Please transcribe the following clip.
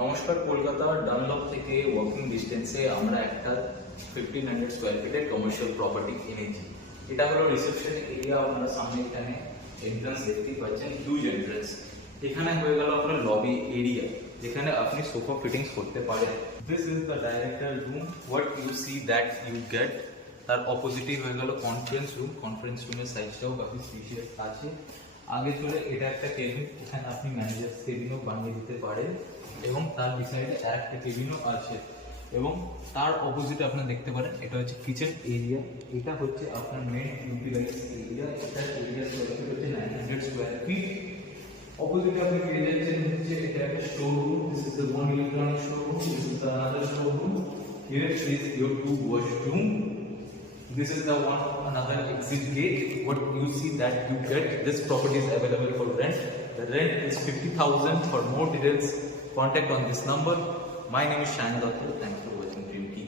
নমস্কার, কলকাতা ডানলপ থেকে ওয়াকিং ডিস্টেন্সে আমরা একটা 1500 স্কোয়ার ফিটের কমার্শিয়াল প্রপার্টি কিনেছি। এটা হলো রিসেপশন এরিয়া। আপনারা সামনে এখানে এন্ট্রান্স দেখতেই পাচ্ছেন, হিউজ এন্ট্রান্স। এখানে হয়ে গেল আপনার লবি এরিয়া, যেখানে আপনি সোফা ফিটিংস করতে পারেন। This is the director room, what you see that you get. তার অপোজিটই হয়ে গেল কনফারেন্স রুম। কনফারেন্স রুমের সাইজটাও কাফি স্পেশিয়াস আছে। আগে চলে এটা একটা কেবিন, এখানে আপনি ম্যানেজার কেবিনও বানিয়ে দিতে পারেন এবং তার বিসাইডে একটা কেবিনও আছে। এবং তার অপোজিটে আপনারা দেখতে পারেন এটা হচ্ছে কিচেন এরিয়া। এটা হচ্ছে আপনার মেন ইউটিলাইজ এরিয়া। এটার এরিয়া হচ্ছে 900 স্কোয়ার ফিট। অপোজিটে আপনি পেয়ে যাচ্ছেন হচ্ছে এটা একটা store room. This is the one electronic store room. This is the another store room. Here is your two washroom. This is the one another exit gate. What you see that you get, this property is available for rent. The rent is 50,000. For more details, contact on this number. My name is Shan Datta.